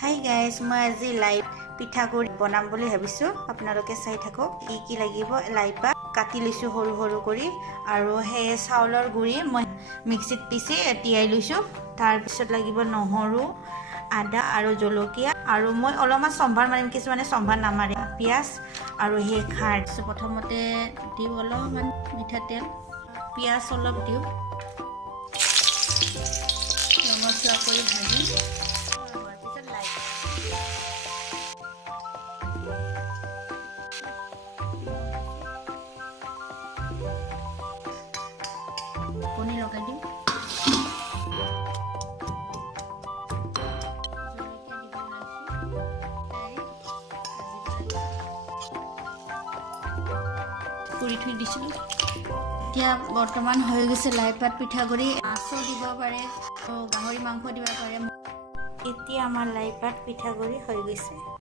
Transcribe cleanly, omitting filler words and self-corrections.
Hi guys, মই আজি live পিঠাগুড়ি বনাম বুলি ভাবিছোঁ। আপোনালোকে চাই থাকক কি কি লাগিব। লাই পাত কাটি লৈছোঁ সৰু সৰু কৰি, আৰু সেই চাউলৰ গুড়ি মই মিক্সিত পিচি তিয়াই লৈছোঁ। তাৰপিছত লাগিব নহৰু, আদা আৰু জলকীয়া, আৰু মই অলপমান সম্ভাৰ মাৰিম, কিছুমানে সম্ভাৰ নামাৰে। পিঁয়াজ আৰু সেই খাৰ। প্ৰথমতে দিওঁ অলপমান মিঠাতেল, পিঁয়াজ অলপ দিওঁ, ৰঙচুৱা কৰি ভাজি কণী লগাই দিম। কৰি থৈ দিছিলোঁ। এতিয়া বৰ্তমান হৈ গৈছে লাই পাত পিঠাগুড়ি। মাছো দিব পাৰে, গাহৰি মাংস দিব পাৰে। এতিয়া আমাৰ লাই পাত পিঠাগুড়ি হৈ গৈছে।